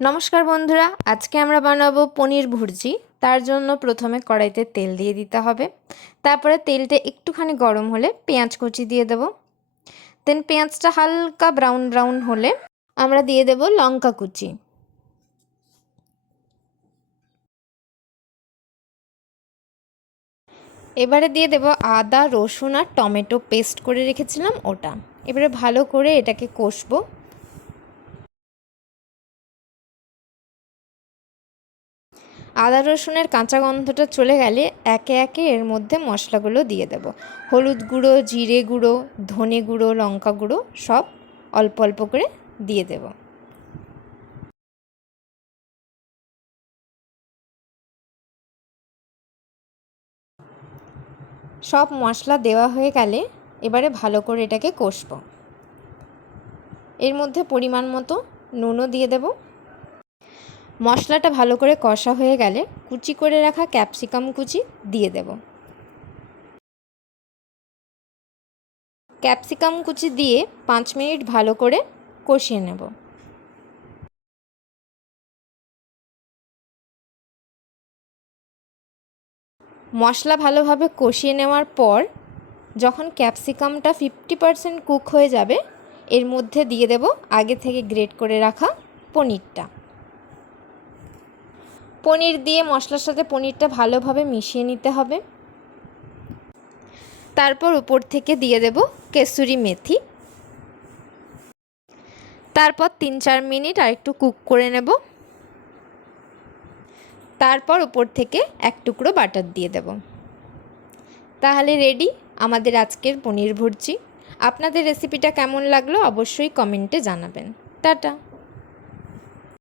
নমস্কার বন্ধুরা, আজকে আমরা বানাবো পনির ভুর্জি। তার জন্য প্রথমে কড়াইতে তেল দিয়ে দিতে হবে। তারপরে তেলটা একটুখানি গরম হলে পেঁয়াজ কুচি দিয়ে দেব। দেন পেঁয়াজটা হালকা ব্রাউন ব্রাউন হলে আমরা দিয়ে দেব লঙ্কা কুচি। এবারে দিয়ে দেব আদা, রসুন আর টমেটো পেস্ট করে রেখেছিলাম ওটা। এবারে ভালো করে এটাকে কষবো। আদা রসুনের কাঁচা গন্ধটা চলে গেলে একে একে এর মধ্যে মশলাগুলো দিয়ে দেব। হলুদ গুঁড়ো, জিরে গুঁড়ো, ধনে গুঁড়ো, লঙ্কা গুঁড়ো সব অল্প অল্প করে দিয়ে দেব। সব মশলা দেওয়া হয়ে গেলে এবারে ভালো করে এটাকে কষবো। এর মধ্যে পরিমাণ মতো নুনও দিয়ে দেব। মশলাটা ভালো করে কষা হয়ে গেলে কুচি করে রাখা ক্যাপসিকাম কুচি দিয়ে দেব। ক্যাপসিকাম কুচি দিয়ে 5 মিনিট ভালো করে কষিয়ে নেব। মশলা ভালোভাবে কষিয়ে নেওয়ার পর যখন ক্যাপসিকামটা 50% কুক হয়ে যাবে এর মধ্যে দিয়ে দেব আগে থেকে গ্রেট করে রাখা পনিরটা। পনির দিয়ে মশলার সাথে পনিরটা ভালোভাবে মিশিয়ে নিতে হবে। তারপর উপর থেকে দিয়ে দেব কসুরি মেথি। তারপর 3-4 মিনিট আর একটু কুক করে নেব। তারপর উপর থেকে এক টুকরো বাটার দিয়ে দেব। তাহলে রেডি আমাদের আজকের পনির ভুর্জি। আপনাদের রেসিপিটা কেমন লাগলো অবশ্যই কমেন্টে জানাবেন। টাটা।